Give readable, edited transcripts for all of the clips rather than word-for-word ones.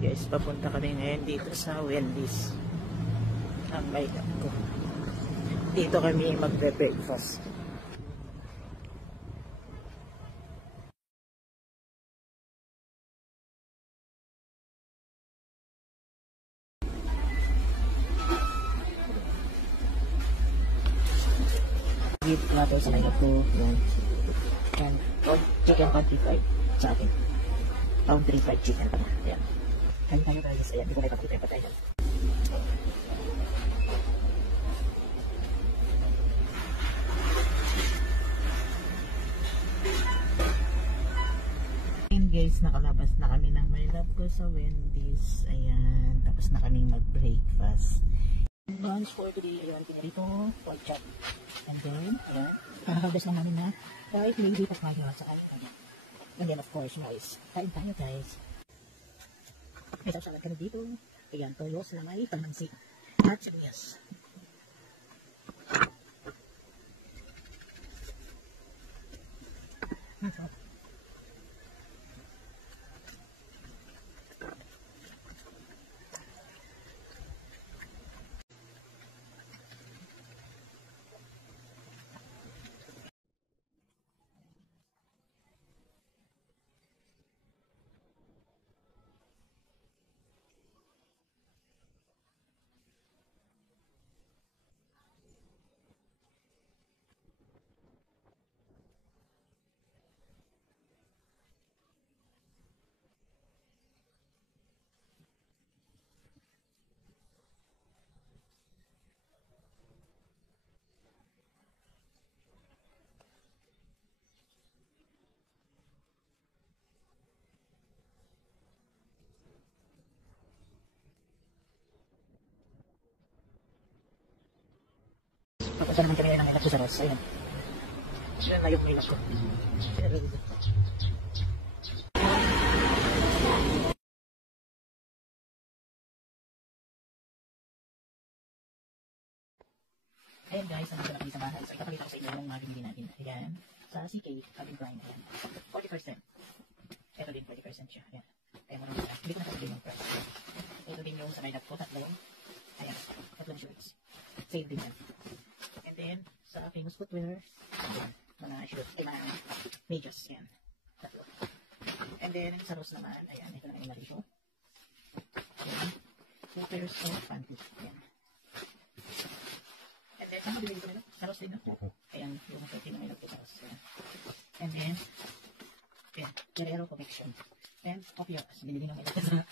Guys, papunta kami ngayon dito sa Wendy's. Ang may ko. Dito kami magbe-breakfast. Eat natin sa may ko. Yan. And chicken pound 3-5 sa akin. Pound 3-5 chicken pa na. Yan. Kain tayo guys. Ayan, hindi ko may pakita pa tayo. And guys, nakalabas na kami ng my love ko sa Wendy's. Ayan, tapos na kami mag-breakfast. Lunch for today, ayan, pinarito, pork chop. And then, ayan, kakakabas lang namin na kahit maybe papaya sa kanin. And then, of course, rice. Kain tayo guys. May salad kami dito. Ayan, toyos na may palamansi. At sibuyas. Papunta naman kami ng ilap ko sa Ross. Ayan. Ayan na yung ilap ko. Ayan guys, ang sarap sa bahay. So ipapakita ko sa inyo yung mga binili natin. Ayan. Sa CK, Calvin Klein. Ayan. 40%. Ito din 40% siya. Ayan. Kaya mo naman. Hindi ko nasasabihin yung price. Ito din yung sa my love ko. Tatlong. Ayan. Tatlong shirts. Save din yan. And then, sa famous footwear, ayan, mga shorts, mga medyas, yan, tatlo. And then, sa Ross naman, ayan, ito naman yung malisyo. Ayan, 2 pairs of panties, ayan. And then, saan mabili ko nila? Sa Ross din ako. Ayan, yung shorty na may lagpo sa Ross, ayan. And then, ayan, Guerrero Connection. And, Opio, binili na may lagpo sa.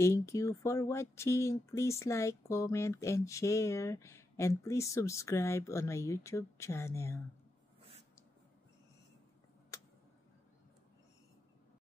Thank you for watching. Please like, comment, and share. And please subscribe on my YouTube channel.